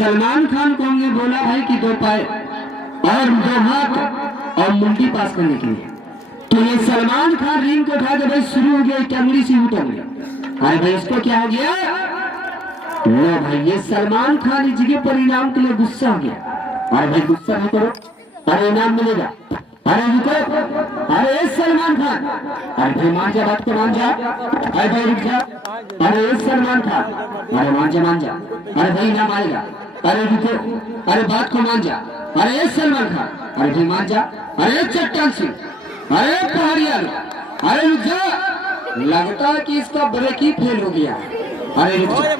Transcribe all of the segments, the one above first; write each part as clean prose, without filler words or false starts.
सलमान खान को हमने बोला भाई कि 2 पैर और 2 हाथ और मुंडी पास करने के लिए, तो ये सलमान खान रिंग को उठा के भाई शुरू हो गया, टंगड़ी से उठ गया। अरे भाई इसको क्या हो गया? लो भाई ये सलमान खान जी के परिणाम के लिए गुस्सा हो गया। अरे भाई गुस्सा नहीं करो, अरे इनाम मिलेगा। अरे रुको, अरे सलमान खान, अरे भाई मान जा, बात को मान जा। अरे भाई रुक जा, अरे सलमान खान, अरे मान जा। अरे भाई इनाम आएगा। अरे रुको, अरे बात को मान जा। अरे सलमान खान, अरे भाई मान जा। अरे चट्टान सिंह, अरे पहाड़िया, अरे रुक जा, लगता है कि इसका ब्रेक ही फेल हो गया। अरे रुक जा,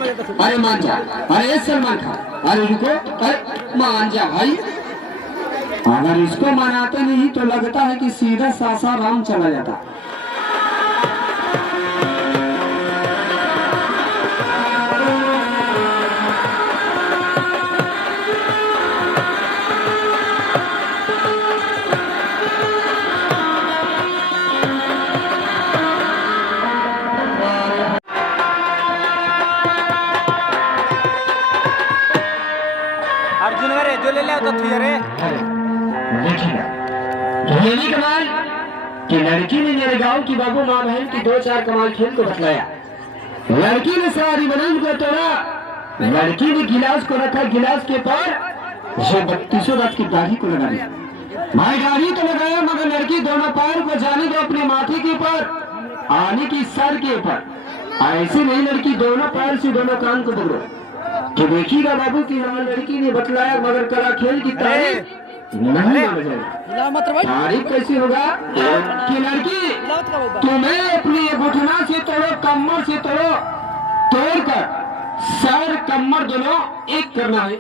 अरे मान जा। अरे सलमान खान, अरे रुको, अरे मान जा भाई। अगर इसको मनाते नहीं तो लगता है कि सीधा सासाराम चला जाता। अर्जुन रे जो ले ले तो थी रे देखिएगा ये भी कमाल कि लड़की ने मेरे गांव की बाबू माँ बहन की 2-4 कमाल खेल को बतलाया। लड़की ने सारी बनंद को तोड़ा, लड़की ने गिलास को रखा, गिलास के पर 32 रात की दाढ़ी को लगा दिया। भाई दाढ़ी तो लगाया मगर लड़की दोनों पैर को जाने दो अपने माथे के ऊपर, आने की सर के ऊपर। ऐसे नहीं, लड़की दोनों पैर से दोनों कान को पकड़ो। तो देखिएगा बाबू की हाँ लड़की ने बतलाया मगर कला खेल की तारीफ नहीं माना जाएगा। तारीफ कैसी होगा कि लड़की तुम्हें अपनी घुटना से तोड़ो, कमर से तोड़ो, तोड़कर सर कमर दोनों एक करना है।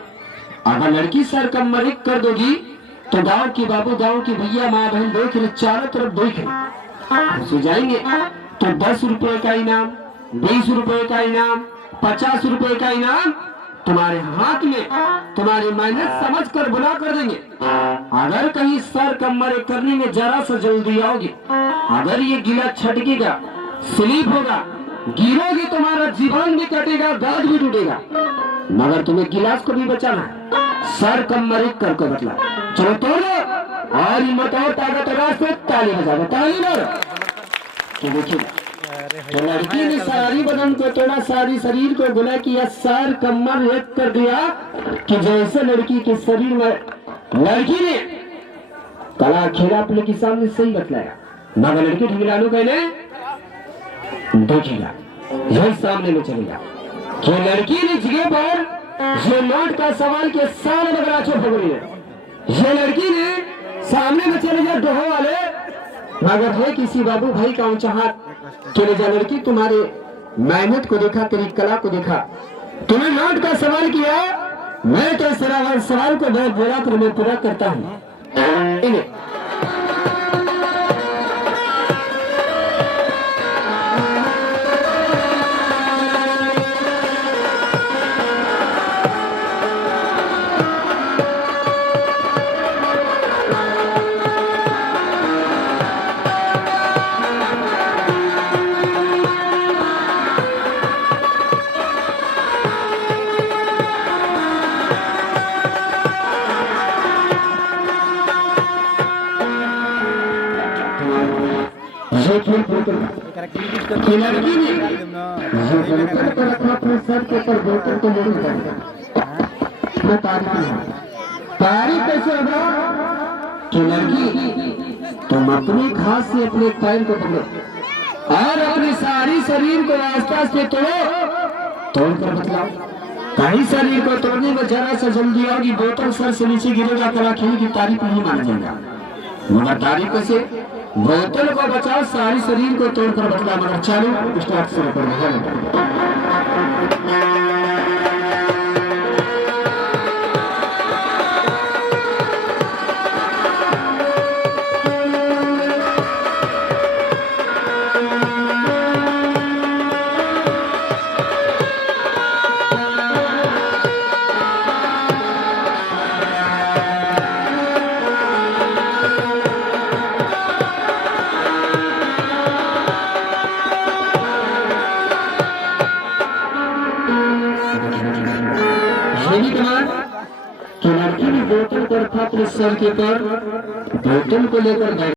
अगर लड़की सर कमर एक कर दोगी तो गांव की बाबू, गांव की भैया माँ बहन देख रहे, चारों तरफ देख रहे, सो जाएंगे तो 10 रुपए का इनाम, 20 रुपए का इनाम, 50 रुपए का इनाम तुम्हारे हाथ में, तुम्हारी मेहनत समझ कर बुला कर देंगे। अगर कहीं सर कमर करने में जरा सा जल्दी आओगे, अगर ये गिला छटकेगा, स्लिप होगा, गिरोगे, तुम्हारा जीवन भी कटेगा, दांत भी टूटेगा, मगर तुम्हें गिलास को भी बचाना है। सर कमर एक करके बतला, चलो तोड़ो और हिम्मत और ताकत से ताली बजाओ, ताली मारो। तो देखिएगा तो लड़की ने सारी बदन को तोड़ा, सारी शरीर को गुना किया, सर कमर एक कर दिया कि जैसे लड़की के शरीर में लड़की ने कला खेला अपने के सामने सही बतलाया, मगर लड़की ठिकानों कहने देखिएगा यही सामने में चलेगा कि लड़की ने जगह पर ये नोट का सवाल के सारे मगराचो पकड़ी है। ये लड़की ने सामने में चले गया डोहो वाले, मगर है किसी बाबू भाई का ऊंचा हाथ चले जा। लड़की तुम्हारे मेहनत को देखा, तेरी कला को देखा, तुम्हें नोट का सवाल किया, मैं तो इस सवाल को बहुत बोला कर मैं पूरा करता हूँ। लड़की ने अपने सर के ऊपर बोतल को मोड़ दिया। तारीफ कैसे होगा कि लड़की तुम अपने घास से अपने पैर को पकड़ो और अपने सारी शरीर को आस्था से तोड़कर बतलाओ। कहीं शरीर को तोड़ने में जरा सा जल्दी होगी, बोतल सर से नीचे गिरेगा, कला खेल की तारीफ नहीं माना जाएगा। मगर तारीफ कैसे, बोतल को बचाओ, सारी शरीर को तोड़कर बतला। मगर चालू स्टार्ट से करना अपने सर के ऊपर बोतल को लेकर